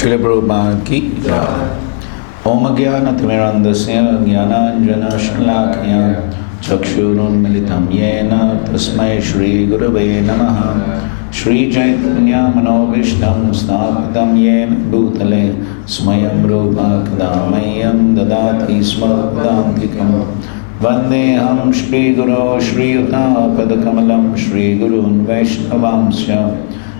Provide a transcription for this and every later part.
श्रील प्रभुपाद की ओम ज्ञानतिमिरन्धस्य ज्ञानाञ्जनशलाकया चक्षुरुन्मिलितं येन तस्मै श्रीगुरवे नमः। श्रीचैतन्यमनोभीष्टं स्थापितं येन भूतले स्वयं रूपा कदा मह्यं ददाति स्म पदान्तिकं। वन्देऽहं श्रीगुरो श्रीयुतापदकमलं श्रीगुरून् वैष्णवांश्च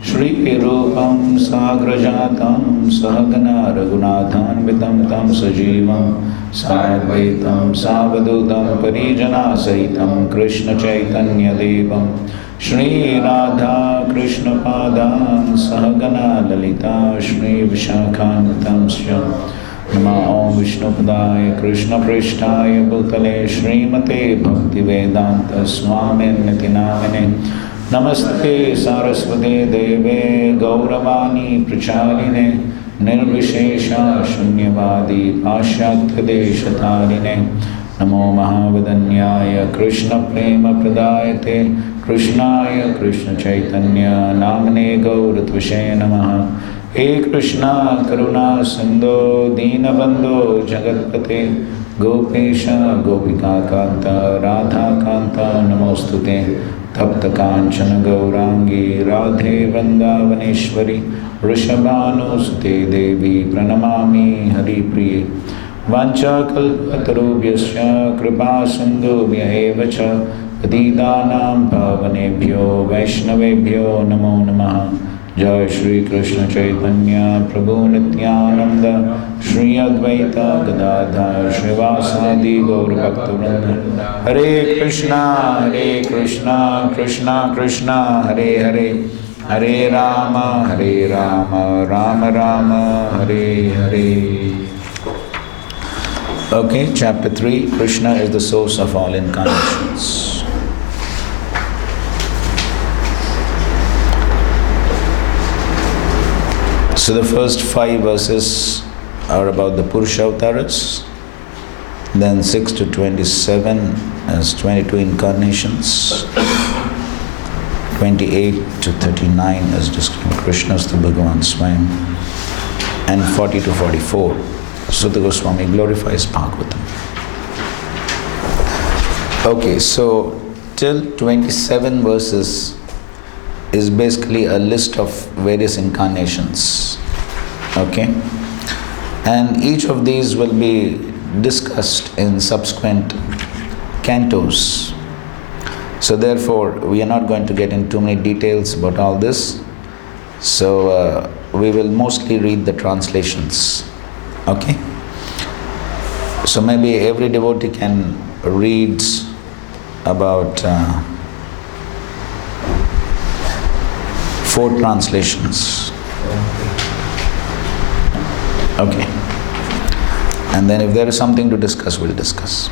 श्रीरूपं साग्रजातं सहगना रघुनाथान्वितं तं सजीवं साद्वैतं सावधूतं परिजनासहितं कृष्णचैतन्यदेवं श्रीराधा कृष्णपादान् सहगना ललिता श्रीविशाखान्वितंश्च। नमः ॐ विष्णुपदाय कृष्णपृष्ठाय भूतले श्रीमते भक्तिवेदान्त स्वामिनिति नामिने नमस्ते सारस्वते देवे गौरवाणी प्रचारिणे निर्विशेषा शून्यवादी पाश्चात्यदेशतारिणे नमो महावदन्याय कृष्णप्रेमप्रदायते कृष्णाय कृष्णचैतन्य नाम्ने गौरत्विषे नमः। हे कृष्णा करुणा सिन्धो दीनबन्धो जगत्पते गोपेश गोपिकान्त राधाकान्त नमोस्तुते। तप्त कांचन गौरांगी राधे वृंदावनेश्वरी वृषभानुसुते देवी प्रणमामि हरिप्रिये। वाञ्छाकल्पतरुभ्यश्च कृपा सिन्धुभ्य एव च पतितानां पावनेभ्यो वैष्णवेभ्यो नमो नमः। जय श्री कृष्ण चैतन्य प्रभु नित्यानंद श्री अद्वैत गदाधर श्रीवासादि गौरभक्तवृंद। हरे Krishna Krishna Krishna Hare Hare Hare Ram Ram Ram Hare Hare. Okay, chapter 3, Krishna is the source of all incarnations. So the first 5 verses are about the Purusha avatars, then 6 to 27 as 22 incarnations, 28 to 39 as described Krishna's to Bhagavan Swayam, and 40 to 44 Sutta Goswami glorifies Bhagavatam. Okay, so till 27 verses is basically a list of various incarnations. Okay, and each of these will be discussed in subsequent cantos. So therefore we are not going to get into too many details about all this. So we will mostly read the translations. Okay, so maybe every devotee can read about 4 translations. Okay, and then if there is something to discuss, we'll discuss.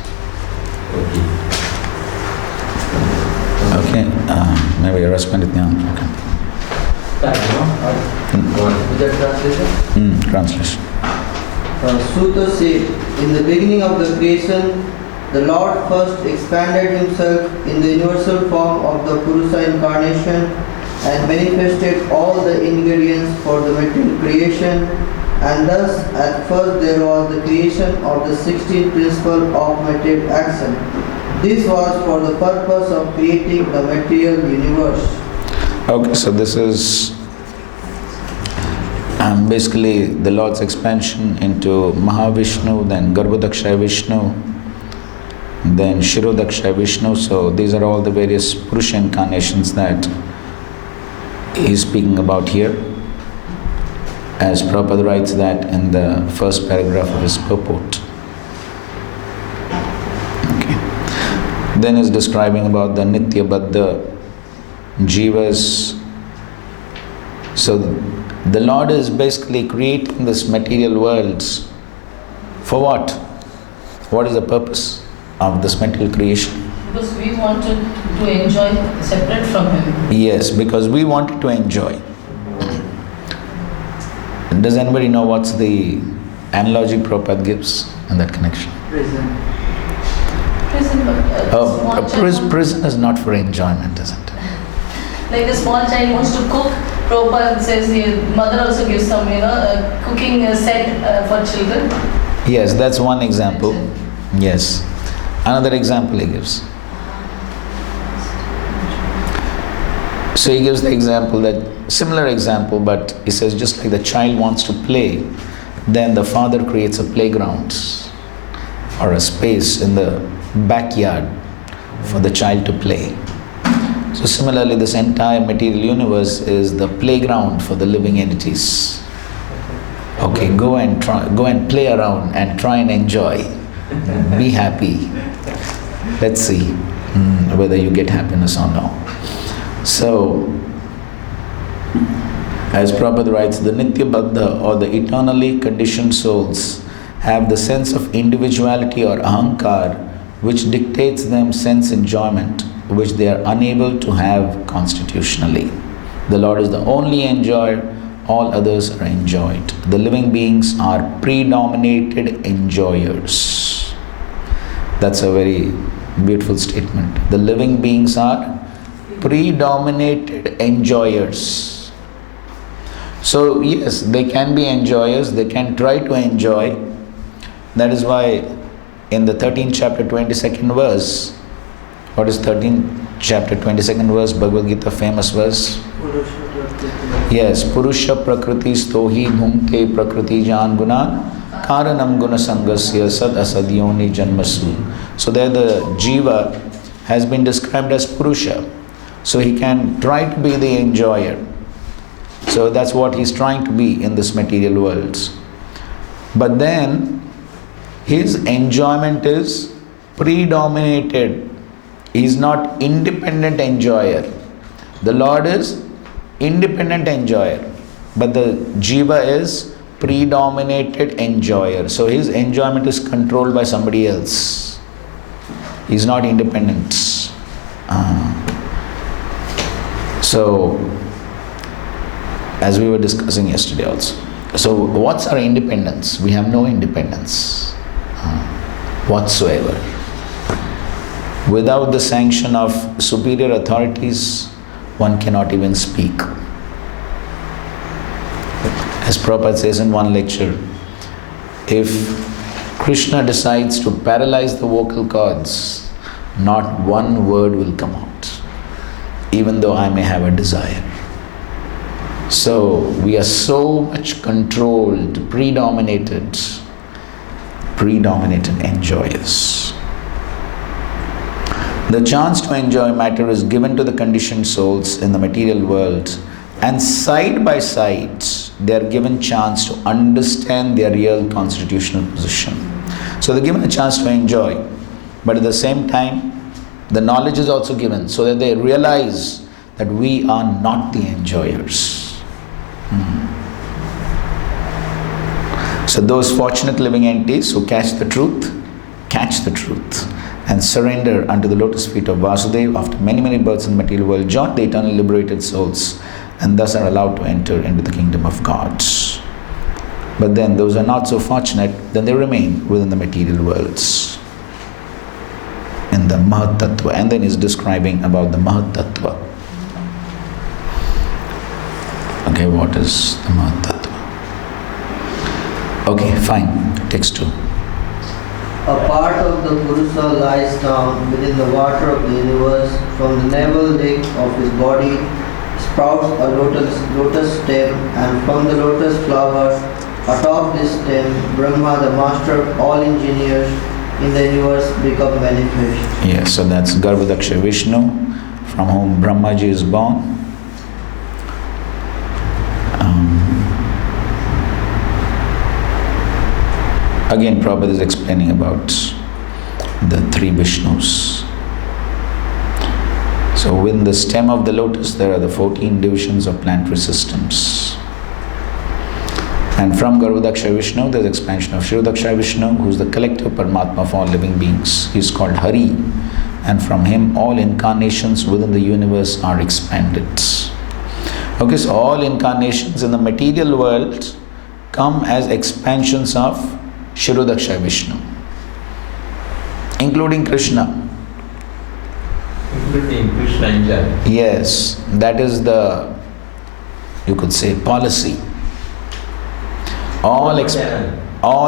Okay, maybe Rasmanityan. The translation? Translation. Sutta said, in the beginning of the creation, the Lord first expanded himself in the universal form of the Purusha incarnation and manifested all the ingredients for the material creation, and thus at first there was the creation of the 16th principle of material action. This was for the purpose of creating the material universe. Okay, so this is basically the Lord's expansion into Mahavishnu, then Garbhodakshaya Vishnu, then Shirodakshaya Vishnu. So these are all the various Purusha incarnations that he is speaking about here, as Prabhupada writes that in the first paragraph of his purport. Okay. Then he's describing about the Nitya Baddha Jivas. So the Lord is basically creating this material worlds for what? What is the purpose of this material creation? Because we wanted to enjoy separate from Him. Yes, because we wanted to enjoy. Does anybody know what's the analogy Prabhupada gives in that connection? Prison. Prison is not for enjoyment, isn't it? Like the small child wants to cook, Prabhupada says the mother also gives some, cooking set for children. Yes, that's one example. Yes. Another example he gives. So he gives the example that, similar example, but he says just like the child wants to play, then the father creates a playground or a space in the backyard for the child to play. So similarly, this entire material universe is the playground for the living entities. Okay, go and play around and try and enjoy. Be happy. Let's see whether you get happiness or no. So, as Prabhupada writes, the Nitya Baddha or the eternally conditioned souls have the sense of individuality or ahankar which dictates them sense enjoyment which they are unable to have constitutionally. The Lord is the only enjoyer all others are enjoyed. The living beings are predominated enjoyers. That's a very beautiful statement. The living beings are predominated enjoyers. So yes, they can be enjoyers, they can try to enjoy. That is why in the 13th chapter 22nd verse, what is 13th chapter 22nd verse, Bhagavad Gita, famous verse? Yes, Purusha Prakriti Stohi Bhumte Prakriti Jan Guna Karanam Guna Sangasya Sad Asadyoni Janmasu. So there the Jiva has been described as Purusha. So he can try to be the enjoyer. So that's what he's trying to be in this material world. But then his enjoyment is predominated. He is not independent enjoyer. The Lord is independent enjoyer, but the Jiva is predominated enjoyer. So his enjoyment is controlled by somebody else. He is not independent. So, as we were discussing yesterday also. So what's our independence? We have no independence whatsoever. Without the sanction of superior authorities, one cannot even speak. As Prabhupada says in one lecture, if Krishna decides to paralyze the vocal cords, not one word will come out, even though I may have a desire. So we are so much controlled, predominated enjoyers. The chance to enjoy matter is given to the conditioned souls in the material world, and side by side they are given chance to understand their real constitutional position. So they're given a chance to enjoy, but at the same time the knowledge is also given so that they realize that we are not the enjoyers. So those fortunate living entities who catch the truth and surrender unto the lotus feet of Vasudeva after many births in the material world, join the eternally liberated souls and thus are allowed to enter into the kingdom of God. But then those are not so fortunate, then they remain within the material worlds in the Mahat Tattva. And then he's describing about the Mahat Tattva. Okay, what is the Mahat Tattva? Okay, fine. Text 2. A part of the Purusa lies down within the water of the universe. From the navel lake of his body sprouts a lotus stem, and from the lotus flower atop this stem, Brahma, the master of all engineers in the universe, become manifest. Yes, so that's Garbhodaksha Vishnu, from whom Brahmaji is born. Again, Prabhupada is explaining about the three Vishnus. So within the stem of the lotus, there are the 14 divisions of planetary systems. And from Garbhodaksha Vishnu, there's expansion of Kshirodaksha Vishnu, who's the collective Paramatma of all living beings. He's called Hari. And from him, all incarnations within the universe are expanded. Okay, so all incarnations in the material world come as expansions of Kshirodaksha Vishnu, including Krishna. Including Krishna enjoy. Yes, that is the, you could say, policy. All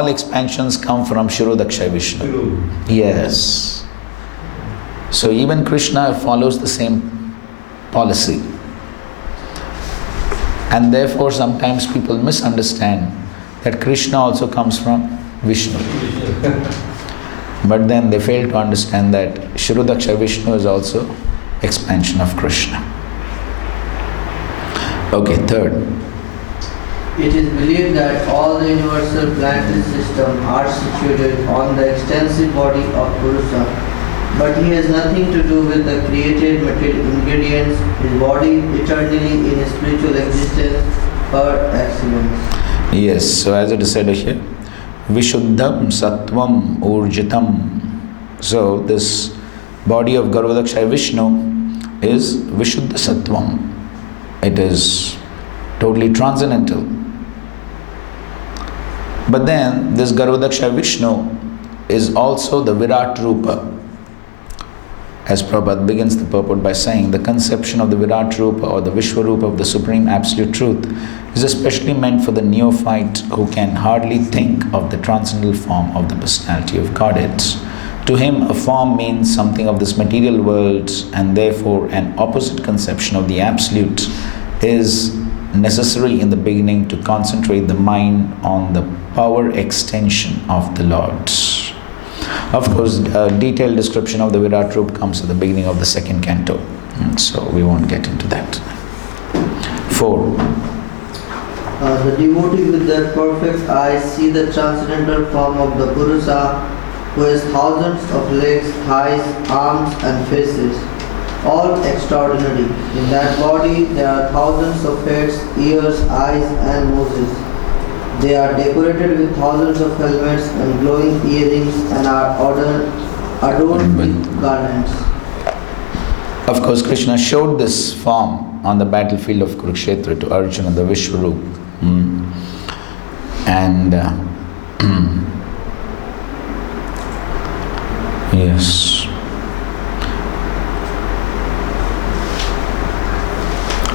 expansions come from Kshirodaksha Vishnu. True. Yes. So even Krishna follows the same policy. And therefore sometimes people misunderstand that Krishna also comes from Vishnu. But then they fail to understand that Kshirodaksha Vishnu is also expansion of Krishna. Okay, third. It is believed that all the universal planetary system are situated on the extensive body of Purusa, but he has nothing to do with the created material ingredients, his body eternally in his spiritual existence, per excellence. Yes, so as it is said here, Vishuddham Sattvam Urjitam. So this body of Garbhodaksha Vishnu is Vishuddha Sattvam. It is totally transcendental. But then this Garbhodaksha Vishnu is also the Virat Rupa. As Prabhupada begins the purport by saying, the conception of the Virat Rupa or the Vishwarupa of the Supreme Absolute Truth is especially meant for the neophyte who can hardly think of the transcendental form of the personality of Godhead. To him, a form means something of this material world, and therefore an opposite conception of the Absolute is necessary in the beginning to concentrate the mind on the power extension of the Lord. Of course, a detailed description of the Virat Rupa comes at the beginning of the second canto, so we won't get into that. 4. The devotee with their perfect eyes see the transcendental form of the Purusa, who has thousands of legs, thighs, arms and faces, all extraordinary. In that body there are thousands of heads, ears, eyes and noses. They are decorated with thousands of helmets and glowing earrings and are adorned with garlands. Of course, Krishna showed this form on the battlefield of Kurukshetra to Arjuna, the Vishwarup. And yes.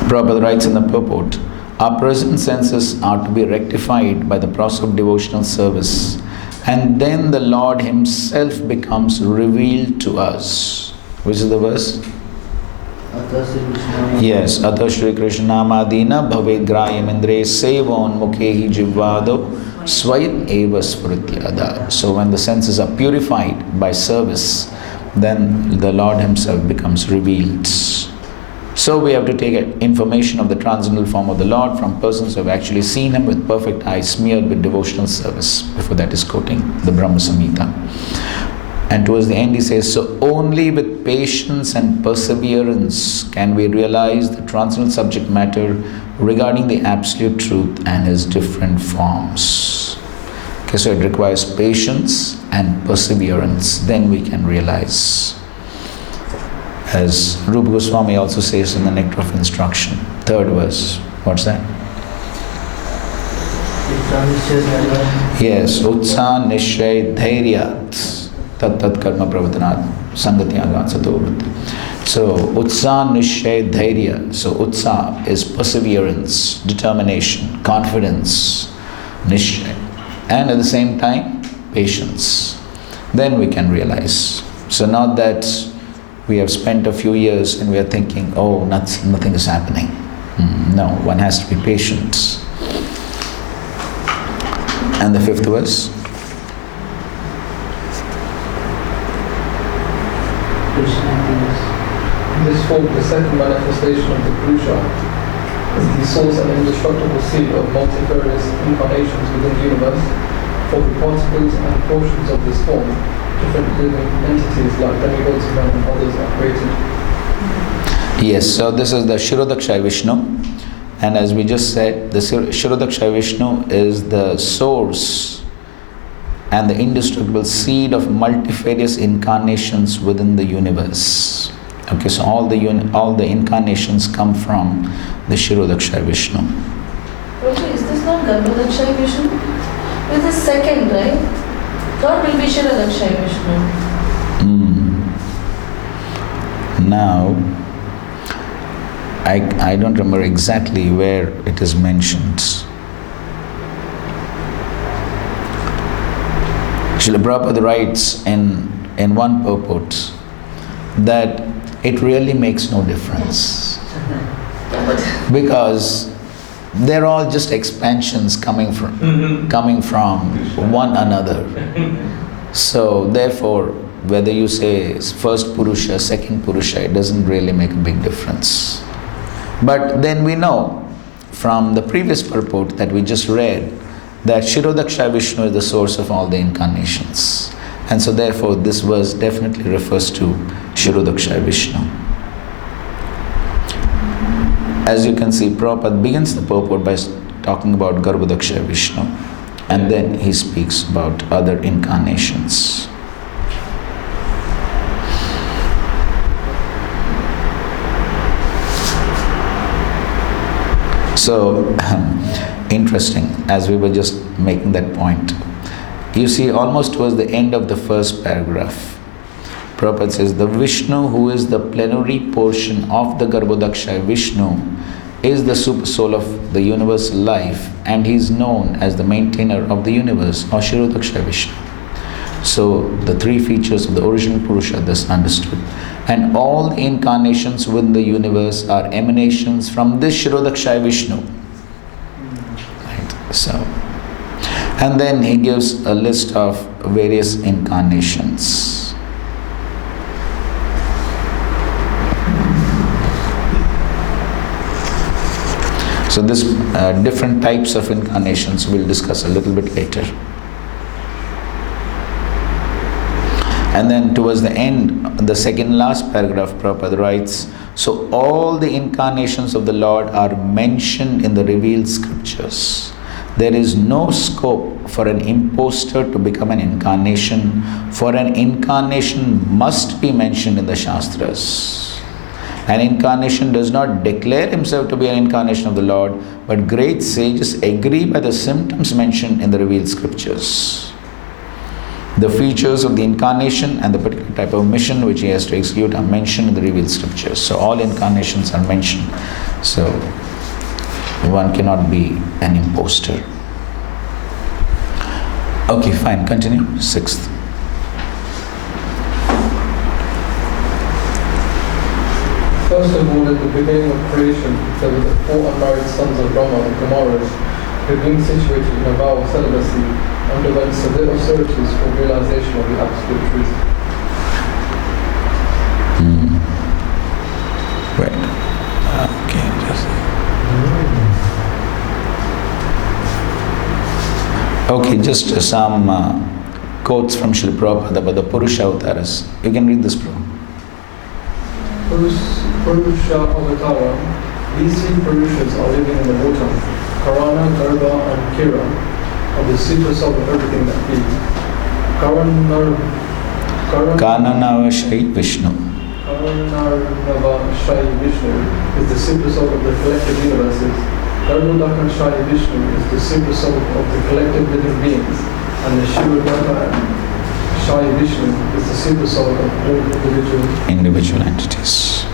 Prabhupada writes in the purport, our present senses are to be rectified by the process of devotional service, and then the Lord Himself becomes revealed to us. Which is the verse? Yes. Atha Shri Krishna Madina Bhaved Grayam Indre Sevon Mukhehi Jivvado Swayam Eva Smrityada. So when the senses are purified by service, then the Lord Himself becomes revealed. So we have to take information of the transcendental form of the Lord from persons who have actually seen Him with perfect eyes smeared with devotional service. Before that is quoting the Brahma Samhita. And towards the end he says, so only with patience and perseverance can we realize the transcendental subject matter regarding the Absolute Truth and His different forms. Okay, so it requires patience and perseverance, then we can realize. As Rupa Goswami also says in the Nectar of Instruction, 3rd verse. What's that? Yes, Utsa Nishay Dhairyat Tat Tat Karma Pravatanaat Sangati Agat Sato Vritti. So Utsa Nishay Dhairya. So Utsa is perseverance, determination, confidence, Nishay. And at the same time, patience. Then we can realize. So not that we have spent a few years and we are thinking, oh, nothing is happening. No, one has to be patient. And the 5th verse? This form, the second manifestation of the Purusha, is the source and indestructible seed of multifarious incarnations within the universe. For the particles and portions of this form, different living entities like demigods, men and others are created. Yes, so this is the Kshirodaksha Vishnu, and as we just said, the Kshirodaksha Vishnu is the source and the indestructible seed of multifarious incarnations within the universe. Okay, so all the incarnations come from the Kshirodaksha Vishnu. Prabhu, is this not Garbhodaksha Vishnu? This is second, right? Third will be Kshirodaksha Vishnu. Now, I don't remember exactly where it is mentioned. Srila Prabhupada writes in one purport that it really makes no difference because they're all just expansions coming from one another. So therefore, whether you say first Purusha, second Purusha, it doesn't really make a big difference. But then we know from the previous purport that we just read that Kshirodaksha Vishnu is the source of all the incarnations. And so therefore this verse definitely refers to Kshirodaksha Vishnu. As you can see, Prabhupada begins the purport by talking about Garbhodaksha Vishnu, and then he speaks about other incarnations. So, interesting, as we were just making that point. You see, almost towards the end of the first paragraph, Prabhupada says, the Vishnu who is the plenary portion of the Garbhodakshaya Vishnu is the super soul of the universal life, and he is known as the maintainer of the universe, or Shirodakshaya Vishnu. So, the three features of the original Purusha thus understood. And all the incarnations within the universe are emanations from this Shirodakshaya Vishnu. Right? So, and then he gives a list of various incarnations. So this different types of incarnations we'll discuss a little bit later. And then towards the end, the second last paragraph, Prabhupada writes, so all the incarnations of the Lord are mentioned in the revealed scriptures. There is no scope for an impostor to become an incarnation, for an incarnation must be mentioned in the Shastras. An incarnation does not declare himself to be an incarnation of the Lord, but great sages agree by the symptoms mentioned in the revealed scriptures. The features of the incarnation and the particular type of mission which he has to execute are mentioned in the revealed scriptures. So all incarnations are mentioned. So one cannot be an impostor. Okay, fine, continue. Sixth. First of all, at the beginning of creation, there were the four unmarried sons of Brahma, the Kumaras, who, being situated in a vow of celibacy, underwent severe austerities for realization of the absolute truth. Right. Okay, just. Okay, just some quotes from Srila Prabhupada about the Purusha avatars. You can read this, Prabhu. Purusha Avatara. These three Purushas are living in the water. Karana, Garbha, and Kira are the super soul of everything that be. Kananava Shai Vishnu. Karanarnava Shai Vishnu is the super soul of the collective universes. Garbhodaka Shai Vishnu is the super soul of the collective living beings. And the Shirodaka Shai Vishnu is the super soul of all individual entities.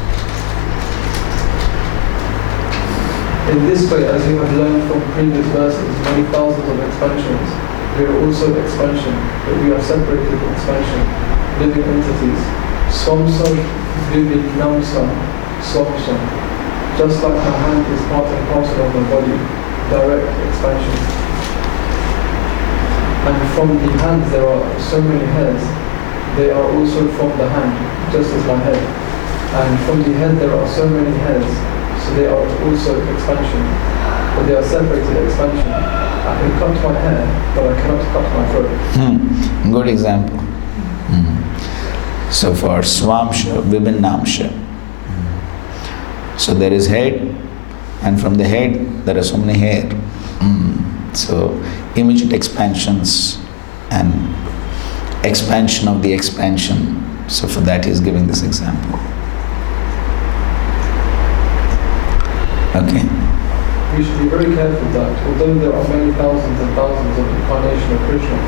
In this way, as you have learned from previous verses, many thousands of expansions, we are also expansion, but we are separated expansion, living entities. Swamsa, Vividnamsa, Swamsa. Just like my hand is part and parcel of my body, direct expansion. And from the hand there are so many heads, they are also from the hand, just as my head. And from the head there are so many heads, so they are also expansion, but they are separated expansion. I can cut my hair, but I cannot cut my throat. Good example. So for Swamsha, Vibhinnamsha. So there is head, and from the head there are so many hair. So immediate expansions and expansion of the expansion. So for that he is giving this example. Okay. We should be very careful that, although there are many thousands and thousands of incarnations of Krishna,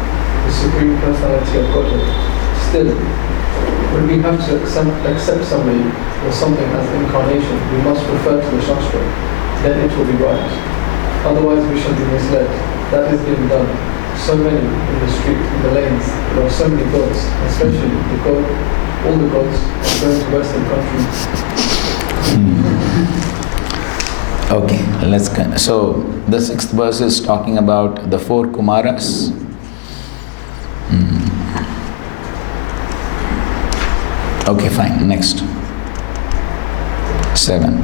the Supreme Personality of Godhead, still, when we have to accept somebody or something as incarnation, we must refer to the Shastra, then it will be right. Otherwise we shall be misled. That is being done. So many in the street, in the lanes, there are so many gods, especially the god, all the gods are going to Western countries. Okay, let's go. So the sixth verse is talking about the four Kumaras. Okay, fine. Next. 7.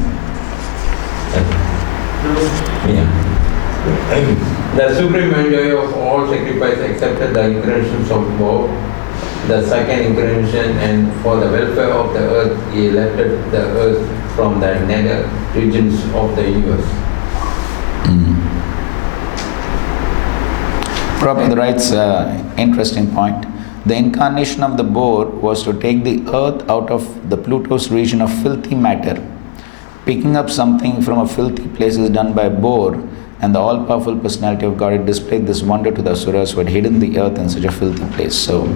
The supreme enjoyer of all sacrifice accepted the incarnations of Bob, the second incarnation, and for the welfare of the earth, he lifted the earth from the nether regions of the universe. Prabhupada writes interesting point. The incarnation of the boar was to take the earth out of the Pluto's region of filthy matter Picking up something from a filthy place is done by Bor, and the all-powerful personality of God had displayed this wonder to the asuras who had hidden the earth in such a filthy place. So,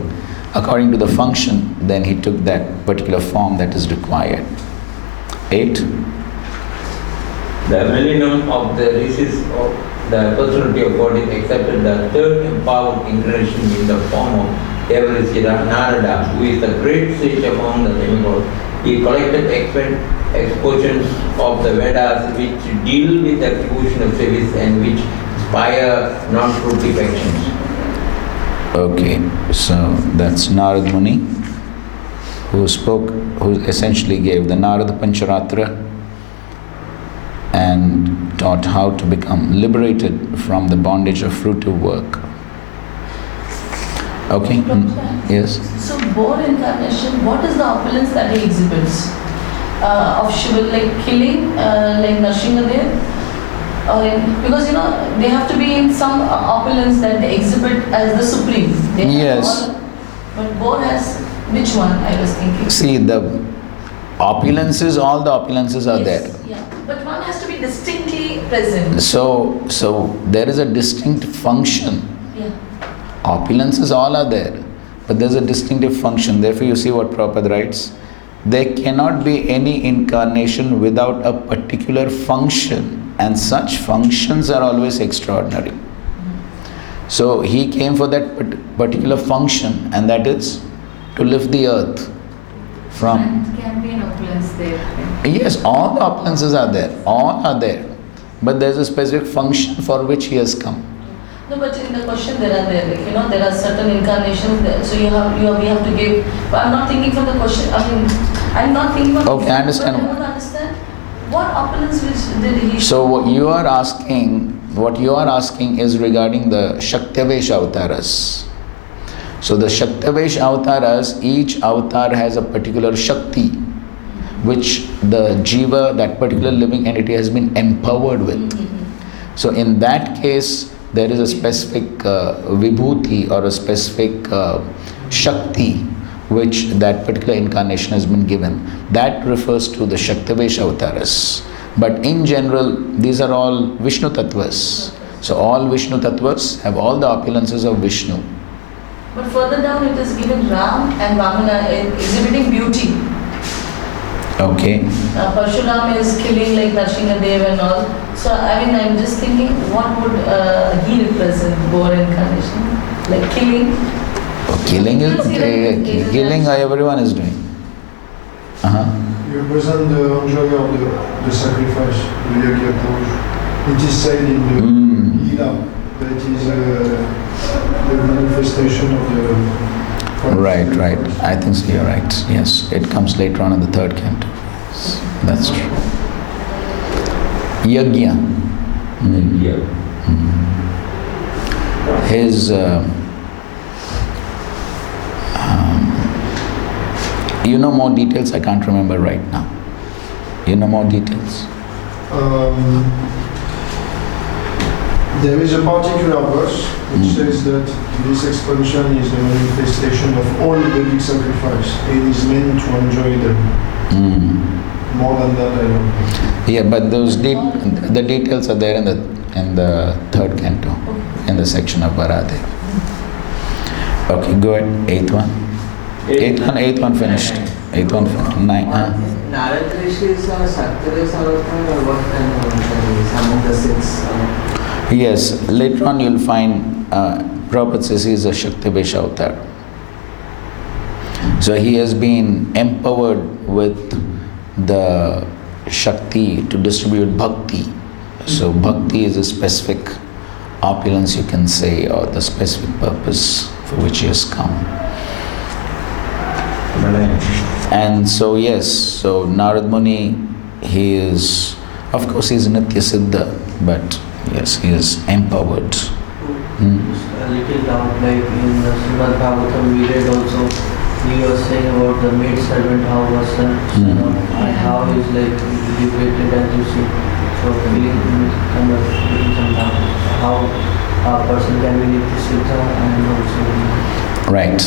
according to the function, then he took that particular form that is required. 8. The millennium of the rishis of the personality of God is accepted the third empowered incarnation in the form of Devarishi Narada, who is the great sage among the demigods. He collected expositions of the Vedas which deal with the attribution of service and which inspire non-fruitive actions. Okay, so that's Narad Muni, who essentially gave the Narada Pancharatra and taught how to become liberated from the bondage of fruitive work. Okay, yes. So, Bor incarnation, what is the opulence that he exhibits? Of Shiva, like killing, like Nrsimhadev? Because they have to be in some opulence that they exhibit as the supreme. They have Yes. but Bor has which one? I was thinking. See, the opulences, all the opulences are Yes, there. Yeah, but one has to be distinctly present. So there is a distinct function. Yeah. Opulences all are there, but there's a distinctive function. Therefore, you see what Prabhupada writes. There cannot be any incarnation without a particular function, and such functions are always extraordinary. So he came for that particular function, and that is to lift the earth from. And can be an opulence there. Yes, all the opulences are there, all are there, but there's a specific function for which he has come. No, but in the question there are like there are certain incarnations there, so we have to give. But I'm not thinking from the question. I'm not thinking from. Okay, I understand. But I want to understand what opulence which did he. So what you are asking is regarding the Shaktavesh avataras. So the Shaktavesh avataras, each avatar has a particular Shakti, which the Jiva, that particular living entity, has been empowered with. So in that case, there is a specific vibhuti or a specific Shakti which that particular incarnation has been given. That refers to the Shaktavesh avataras. But in general, these are all Vishnu Tattvas. So all Vishnu Tattvas have all the opulences of Vishnu. But further down it is given Ram and Vamana exhibiting beauty. Okay. Parshuram is killing like Nrsimhadev and all. So I'm just thinking, what would he represent, Bor incarnation? Like killing? Killing is killing everyone is doing. You represent the enjoyer of the sacrifice, the Yagya Purush. It is said in the Gita that is the manifestation of the. Right. I think so, you're right. Yes, it comes later on in the third canto. Yes, that's true. Yagya. His you know more details, I can't remember right now. You know more details? There is a particular verse which says that this expansion is the manifestation of all the big sacrifice. It is meant to enjoy them. More than that, I don't know. Yeah, but those the details are there in the third canto, in the section of Bharate. Okay, go ahead. Eighth one. Eighth one finished. Eighth one finished. 9. Narad Rishi is a Shaktavesh avatar or what kind of avatar is among the 6? Yes, later on you'll find Prabhupada says he is a Shaktavesh avatar. So he has been empowered with the Shakti to distribute Bhakti. So Bhakti is a specific opulence, you can say, or the specific purpose for which he has come. And so yes, so Narad Muni, he is, of course he is Nitya Siddha, but yes, he is empowered. A little doubt, like in Srimad Bhagavatam we read also, he was saying about the maid servant, how was and how is like liberated as you see. So feeling kind of feeling some doubt. How a person can be Nitya Siddha and also. Right.